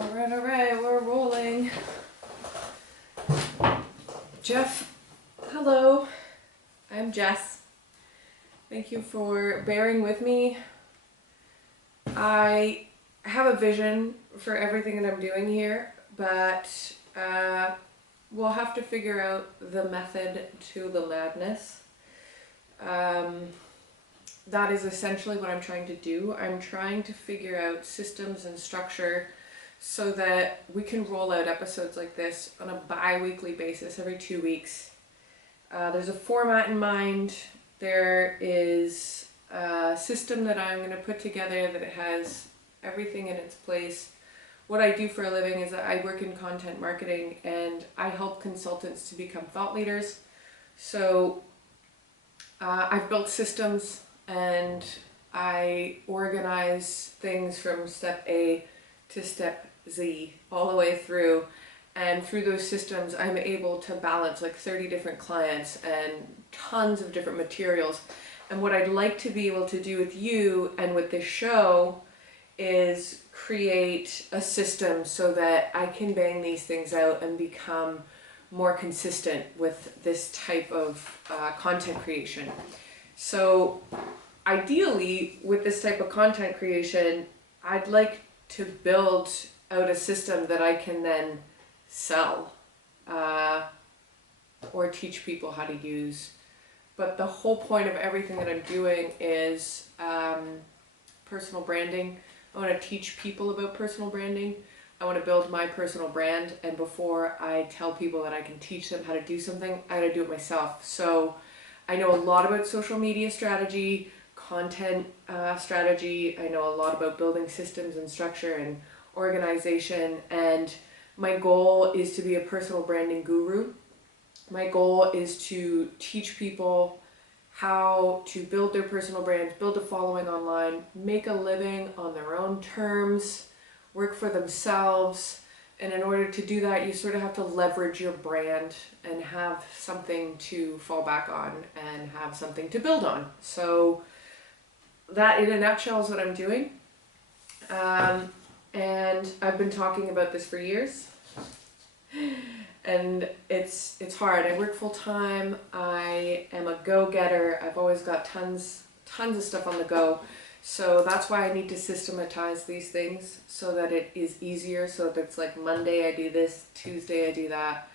All right, we're rolling. Jeff, hello. I'm Jess. Thank you for bearing with me. I have a vision for everything that I'm doing here, but we'll have to figure out the method to the madness. That is essentially what I'm trying to do. I'm trying to figure out systems and structure so that we can roll out episodes like this on a bi-weekly basis every 2 weeks. There's a format in mind. There is a system that I'm going to put together that has everything in its place. What I do for a living is that I work in content marketing and I help consultants to become thought leaders. So I've built systems and I organize things from step A to step Z all the way through, and through those systems I'm able to balance like 30 different clients and tons of different materials. And what I'd like to be able to do with you and with this show is create a system so that I can bang these things out and become more consistent with this type of content creation. So ideally with this type of content creation, I'd like to build out a system that I can then sell or teach people how to use. But the whole point of everything that I'm doing is personal branding. I want to teach people about personal branding. I want to build my personal brand, and before I tell people that I can teach them how to do something, I gotta do it myself. So I know a lot about social media strategy, content strategy. I know a lot about building systems and structure and organization, and my goal is to be a personal branding guru. My goal is to teach people how to build their personal brands, build a following online, make a living on their own terms, work for themselves. And in order to do that, you sort of have to leverage your brand and have something to fall back on and have something to build on. So that in a nutshell is what I'm doing. And I've been talking about this for years. And it's hard. I work full time. I am a go-getter. I've always got tons of stuff on the go. So that's why I need to systematize these things so that it is easier. So that it's like Monday I do this, Tuesday I do that.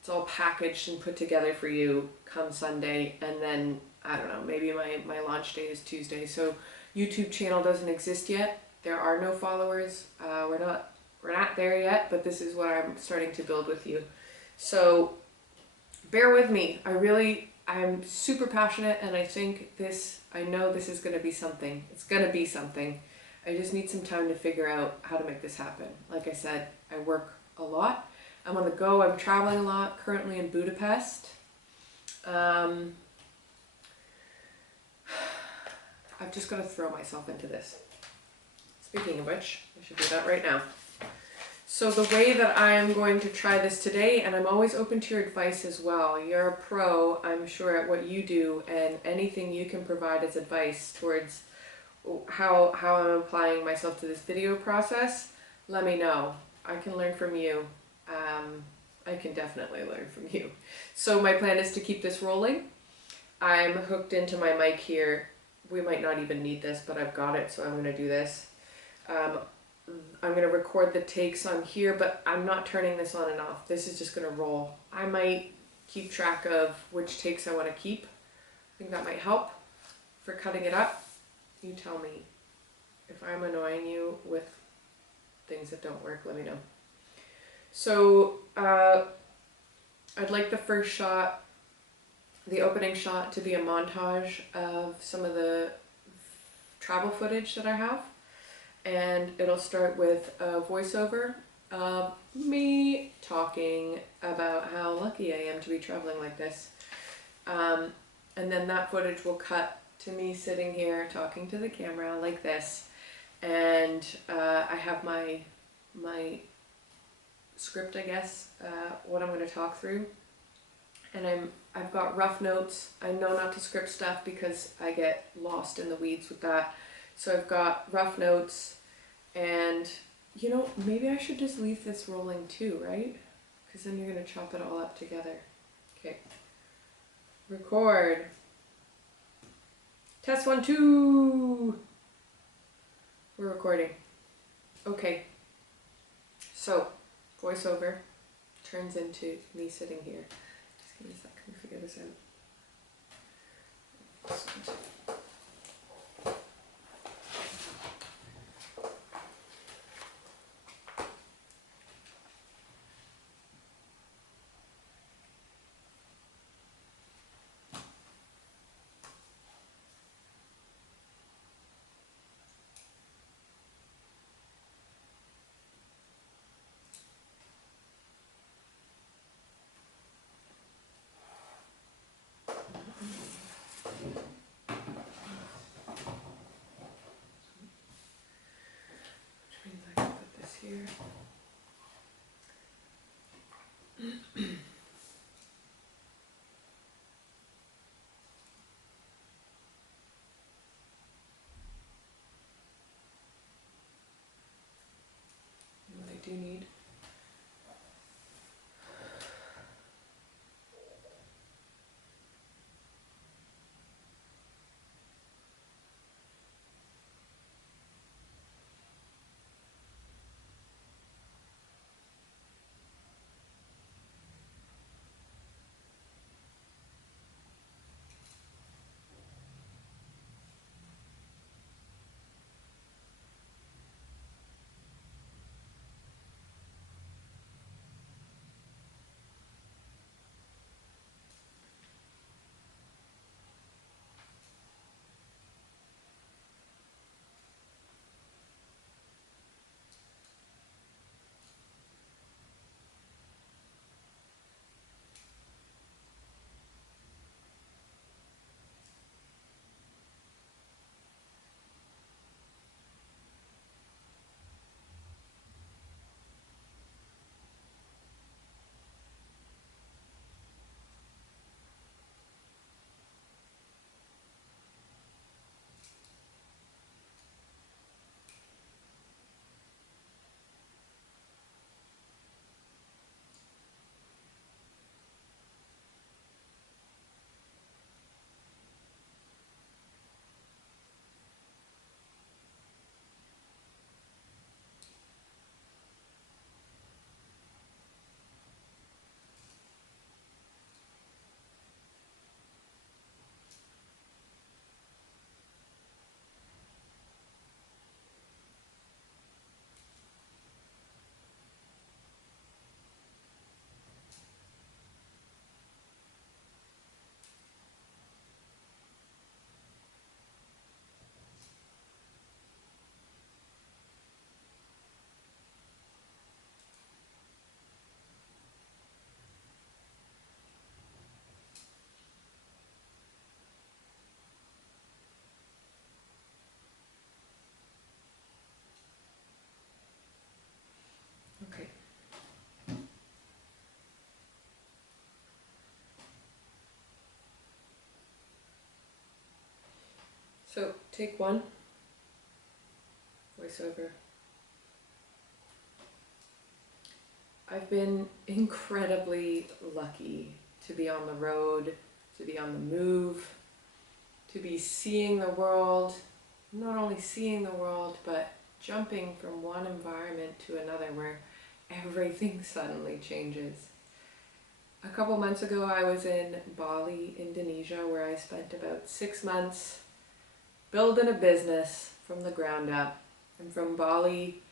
It's all packaged and put together for you come Sunday. And then, I don't know, maybe my launch day is Tuesday. So YouTube channel doesn't exist yet. There are no followers. We're not there yet, but this is what I'm starting to build with you. So bear with me. I'm super passionate, and I know this is going to be something. It's going to be something. I just need some time to figure out how to make this happen. Like I said, I work a lot. I'm on the go. I'm traveling a lot, currently in Budapest. I've just got to throw myself into this. Speaking of which, I should do that right now. So the way that I am going to try this today, and I'm always open to your advice as well. You're a pro, I'm sure, at what you do, and anything you can provide as advice towards how I'm applying myself to this video process, let me know. I can learn from you. I can definitely learn from you. So my plan is to keep this rolling. I'm hooked into my mic here. We might not even need this, but I've got it, so I'm going to do this. I'm going to record the takes on here, but I'm not turning this on and off. This is just going to roll. I might keep track of which takes I want to keep. I think that might help for cutting it up. You tell me if I'm annoying you with things that don't work, let me know. So I'd like the first shot, the opening shot, to be a montage of some of the travel footage that I have. And it'll start with a voiceover of me talking about how lucky I am to be traveling like this. And then that footage will cut to me sitting here talking to the camera like this. And I have my script, I guess, what I'm going to talk through. And I've got rough notes. I know not to script stuff because I get lost in the weeds with that. So I've got rough notes, and You know, maybe I should just leave this rolling too, right? Because then you're going to chop it all up together. Okay. Record. Test 1, 2. We're recording. Okay. So, voiceover turns into me sitting here. Just give me a sec. Let me figure this out. Which means I can put this here. And what I do need. Okay. So, take 1. Voiceover. I've been incredibly lucky to be on the road, to be on the move, to be seeing the world, not only seeing the world, but jumping from one environment to another where everything suddenly changes. A couple months ago I was in Bali, Indonesia, where I spent about 6 months building a business from the ground up. And from Bali,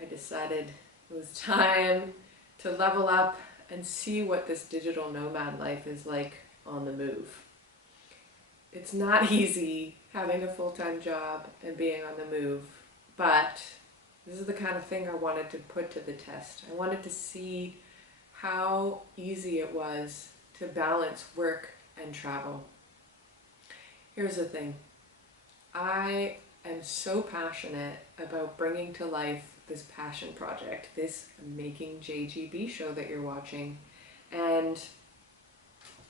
I decided it was time to level up and see what this digital nomad life is like on the move. It's not easy having a full-time job and being on the move, but this is the kind of thing I wanted to put to the test. I wanted to see how easy it was to balance work and travel. Here's the thing. I am so passionate about bringing to life this passion project, this Making JGB show that you're watching, and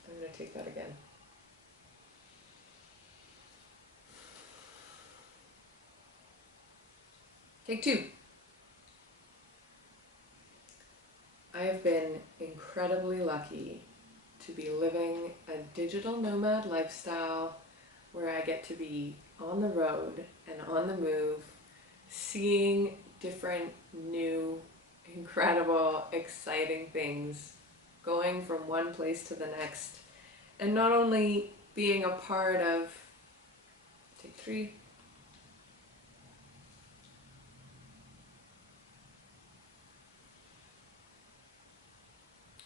I'm going to take that again. Take 2. I have been incredibly lucky to be living a digital nomad lifestyle where I get to be on the road and on the move, seeing different, new, incredible, exciting things, going from one place to the next, and not only being a part of, take 3,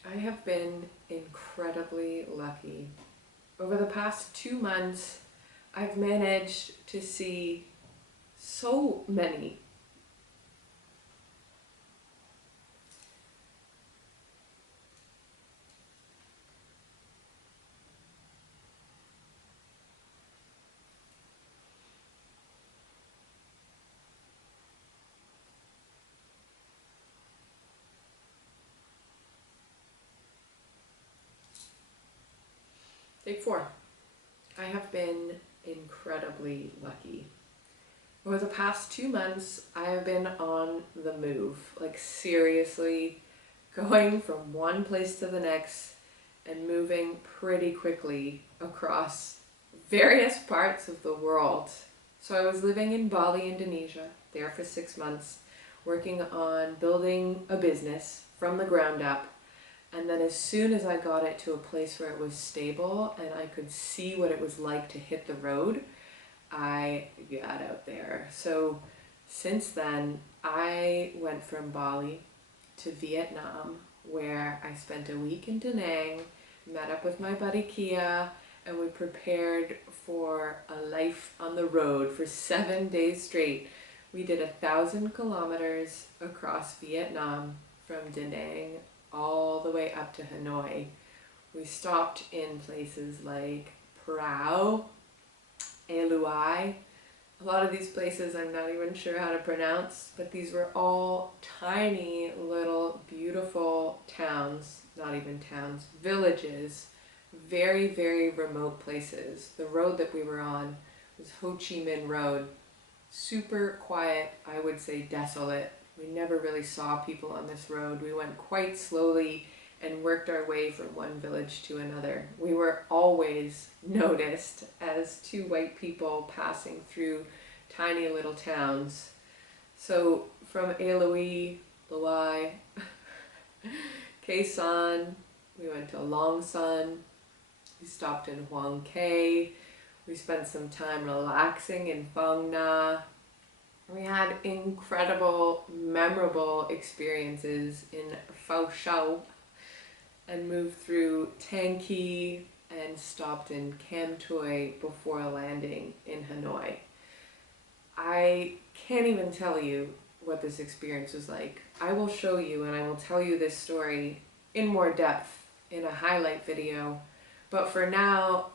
I have been incredibly lucky. Over the past 2 months, I've managed to see so many. Take 4. I have been incredibly lucky. Over the past 2 months, I have been on the move, like seriously going from one place to the next and moving pretty quickly across various parts of the world. So I was living in Bali, Indonesia, there for 6 months, working on building a business from the ground up. And then as soon as I got it to a place where it was stable and I could see what it was like to hit the road, I got out there. So since then, I went from Bali to Vietnam, where I spent a week in Da Nang, met up with my buddy Kia, and we prepared for a life on the road for 7 days straight. We did 1,000 kilometers across Vietnam from Da Nang all the way up to Hanoi. We stopped in places like Prao, Elui. A lot of these places I'm not even sure how to pronounce, but these were all tiny little beautiful towns, not even towns, villages, very, very remote places. The road that we were on was Ho Chi Minh Road. Super quiet, I would say desolate. We never really saw people on this road. We went quite slowly and worked our way from one village to another. We were always noticed as 2 white people passing through tiny little towns. So from Elui, Luai, Khe San, we went to Long Son, we stopped in Huang Ke, we spent some time relaxing in Phang Na. We had incredible, memorable experiences in Phao Shao and moved through Tan Ki and stopped in Cam Toi before landing in Hanoi. I can't even tell you what this experience was like. I will show you and I will tell you this story in more depth in a highlight video, but for now,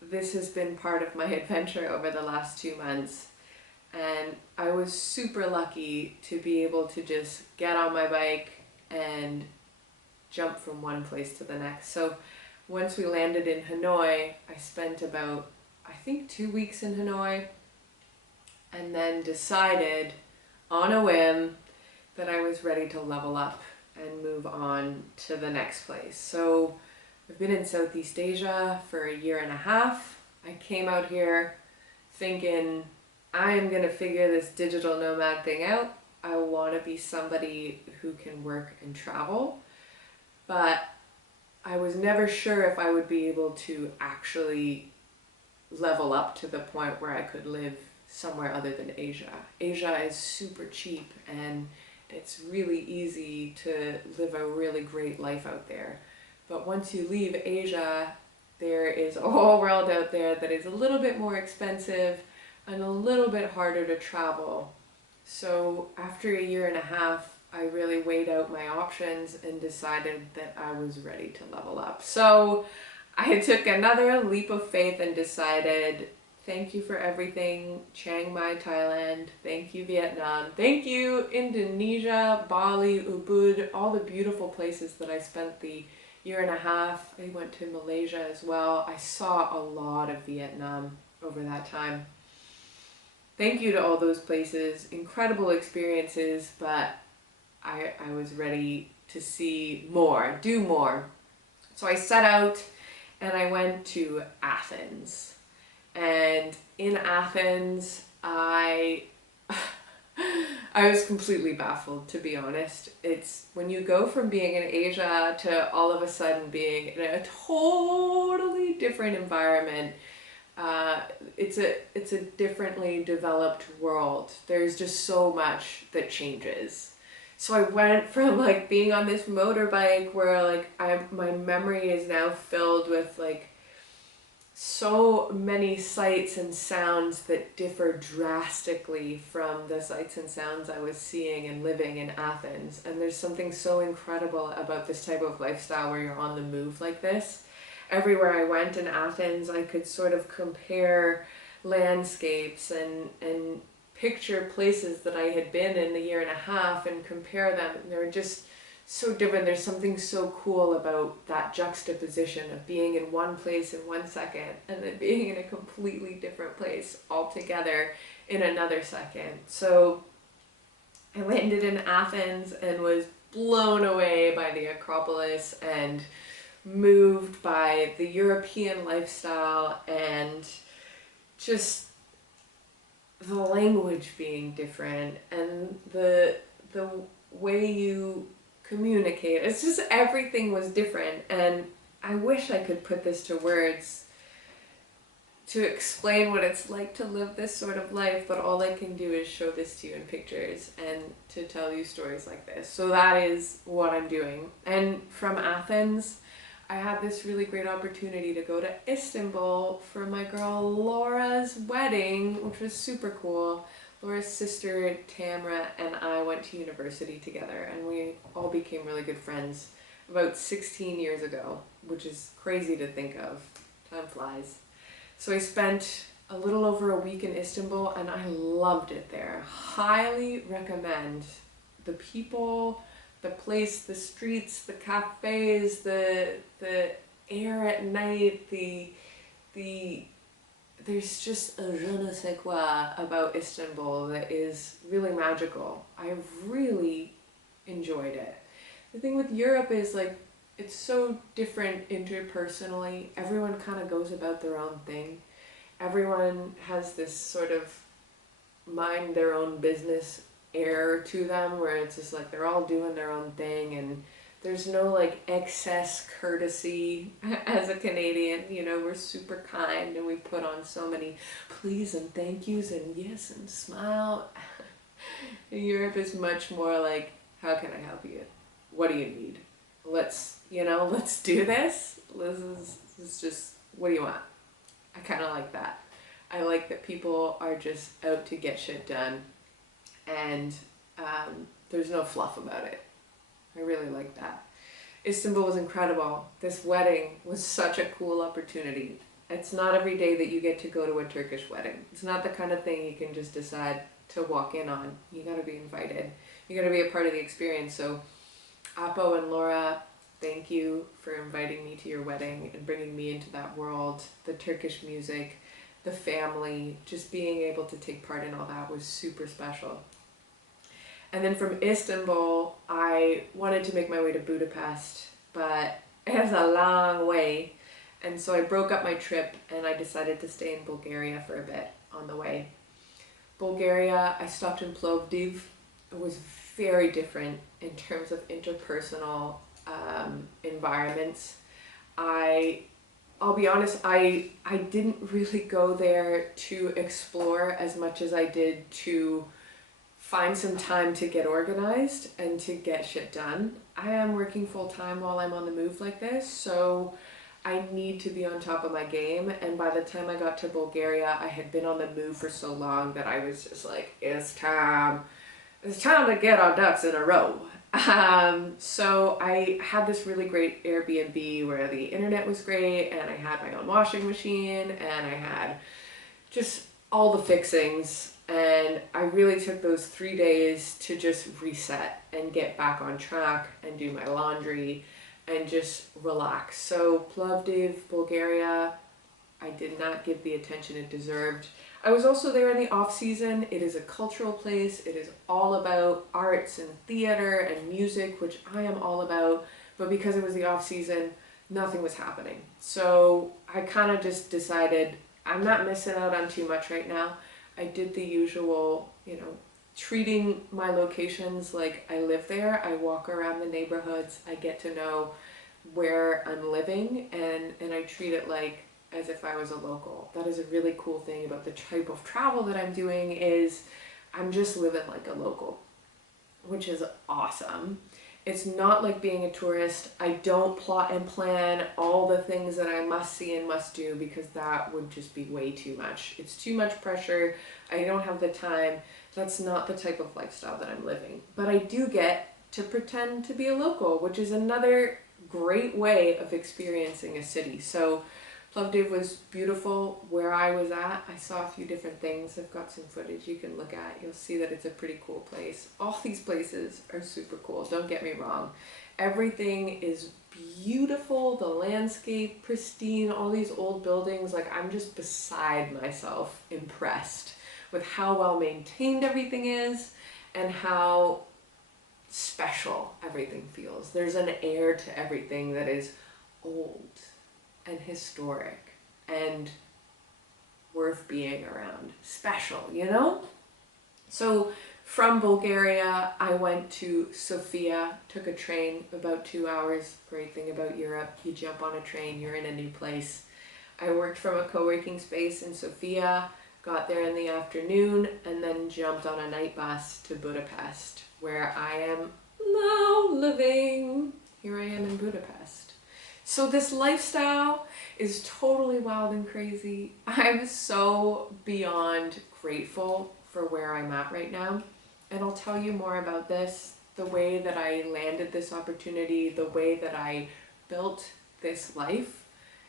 this has been part of my adventure over the last 2 months. And I was super lucky to be able to just get on my bike and jump from one place to the next. So once we landed in Hanoi, I spent about, I think 2 weeks in Hanoi, and then decided on a whim that I was ready to level up and move on to the next place. So I've been in Southeast Asia for 1.5 years. I came out here thinking, I am going to figure this digital nomad thing out. I want to be somebody who can work and travel, but I was never sure if I would be able to actually level up to the point where I could live somewhere other than Asia. Asia is super cheap and it's really easy to live a really great life out there. But once you leave Asia, there is a whole world out there that is a little bit more expensive and a little bit harder to travel. So after 1.5 years, I really weighed out my options and decided that I was ready to level up. So I took another leap of faith and decided, thank you for everything, Chiang Mai, Thailand, thank you, Vietnam, thank you, Indonesia, Bali, Ubud, all the beautiful places that I spent the 1.5 years. I went to Malaysia as well. I saw a lot of Vietnam over that time. Thank you to all those places, incredible experiences, but I was ready to see more, do more. So I set out and I went to Athens. And in Athens, I was completely baffled, to be honest. It's when you go from being in Asia to all of a sudden being in a totally different environment. It's a differently developed world. There's just so much that changes. So I went from like being on this motorbike where like my memory is now filled with like so many sights and sounds that differ drastically from the sights and sounds I was seeing and living in Athens. And there's something so incredible about this type of lifestyle where you're on the move like this. Everywhere I went in Athens, I could sort of compare landscapes and picture places that I had been in a year and a half and compare them. And they were just so different. There's something so cool about that juxtaposition of being in one place in 1 second and then being in a completely different place altogether in another second. So I landed in Athens and was blown away by the Acropolis and moved by the European lifestyle and just the language being different and the way you communicate. It's just everything was different, and I wish I could put this to words to explain what it's like to live this sort of life, but all I can do is show this to you in pictures and to tell you stories like this. So that is what I'm doing. And from Athens, I had this really great opportunity to go to Istanbul for my girl Laura's wedding, which was super cool. Laura's sister Tamra and I went to university together, and we all became really good friends about 16 years ago, which is crazy to think of. Time flies. So I spent a little over a week in Istanbul and I loved it there. Highly recommend. The people, the place, the streets, the cafes, the air at night, there's just a je ne sais quoi about Istanbul that is really magical. I really enjoyed it. The thing with Europe is like, it's so different interpersonally. Everyone kind of goes about their own thing. Everyone has this sort of mind their own business air to them where it's just like they're all doing their own thing, and there's no like excess courtesy. As a Canadian, you know, we're super kind and we put on so many please and thank yous and yes and smile. Europe is much more like, how can I help you? What do you need? Let's do this. This is just, what do you want? I kind of like that. I like that people are just out to get shit done, and there's no fluff about it. I really like that. Istanbul was incredible. This wedding was such a cool opportunity. It's not every day that you get to go to a Turkish wedding. It's not the kind of thing you can just decide to walk in on. You gotta be invited. You gotta be a part of the experience. So Apo and Laura, thank you for inviting me to your wedding and bringing me into that world. The Turkish music, the family, just being able to take part in all that was super special. And then from Istanbul, I wanted to make my way to Budapest, but it's a long way. And so I broke up my trip and I decided to stay in Bulgaria for a bit on the way. Bulgaria, I stopped in Plovdiv. It was very different in terms of interpersonal environments. I'll be honest, I didn't really go there to explore as much as I did to find some time to get organized and to get shit done. I am working full time while I'm on the move like this, so I need to be on top of my game. And by the time I got to Bulgaria, I had been on the move for so long that I was just like, it's time to get our ducks in a row. So I had this really great Airbnb where the internet was great, and I had my own washing machine, and I had just all the fixings. And I really took those 3 days to just reset and get back on track and do my laundry and just relax. So Plovdiv, Bulgaria, I did not give the attention it deserved. I was also there in the off season. It is a cultural place. It is all about arts and theater and music, which I am all about. But because it was the off season, nothing was happening. So I kind of just decided I'm not missing out on too much right now. I did the usual, treating my locations like I live there. I walk around the neighborhoods. I get to know where I'm living, and I treat it like as if I was a local. That is a really cool thing about the type of travel that I'm doing, is I'm just living like a local, which is awesome. It's not like being a tourist. I don't plot and plan all the things that I must see and must do, because that would just be way too much. It's too much pressure. I don't have the time. That's not the type of lifestyle that I'm living. But I do get to pretend to be a local, which is another great way of experiencing a city. So Plovdiv was beautiful. Where I was at, I saw a few different things. I've got some footage you can look at. You'll see that it's a pretty cool place. All these places are super cool, don't get me wrong. Everything is beautiful, the landscape, pristine, all these old buildings. Like, I'm just beside myself impressed with how well maintained everything is and how special everything feels. There's an air to everything that is old and historic and worth being around. Special, So from Bulgaria, I went to Sofia, took a train, about 2 hours. Great thing about Europe, you jump on a train, you're in a new place. I worked from a co-working space in Sofia, got there in the afternoon, and then jumped on a night bus to Budapest, where I am now living. Here I am in Budapest. So this lifestyle is totally wild and crazy. I'm so beyond grateful for where I'm at right now. And I'll tell you more about this, the way that I landed this opportunity, the way that I built this life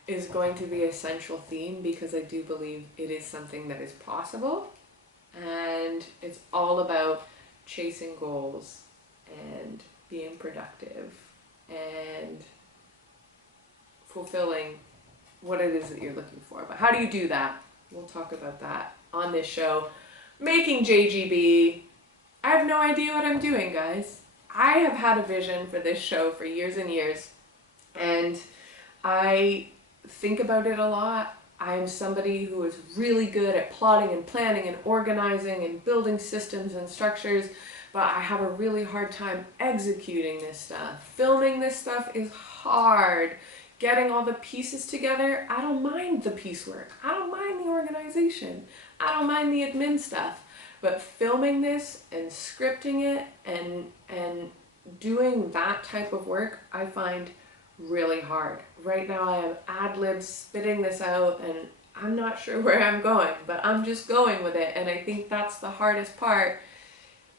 is going to be a central theme, because I do believe it is something that is possible. And it's all about chasing goals and being productive and fulfilling what it is that you're looking for. But how do you do that? We'll talk about that on this show. Making JGB. I have no idea what I'm doing, guys. I have had a vision for this show for years and years, and I think about it a lot. I'm somebody who is really good at plotting and planning and organizing and building systems and structures, but I have a really hard time executing this stuff. Filming this stuff is hard. Getting all the pieces together, I don't mind the piecework. I don't mind the organization. I don't mind the admin stuff. But filming this and scripting it and doing that type of work, I find really hard. Right now I am ad-lib spitting this out, and I'm not sure where I'm going, but I'm just going with it. And I think that's the hardest part,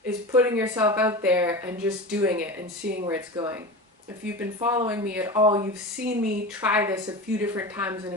is putting yourself out there and just doing it and seeing where it's going. If you've been following me at all, you've seen me try this a few different times in